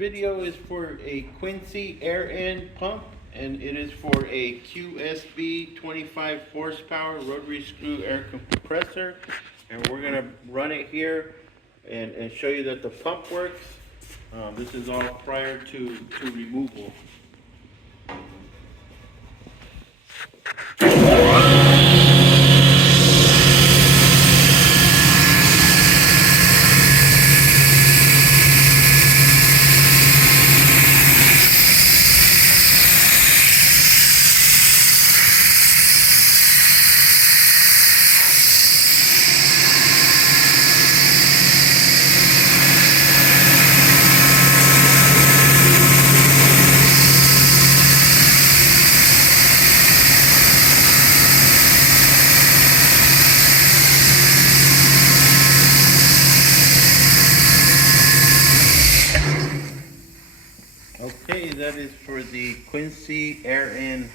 video is for a Quincy Airend pump, and it is for a QSB-25 horsepower rotary screw air compressor. And we're gonna run it here and show you that the pump works. This is all prior to removal. Okay, that is for the Quincy Airend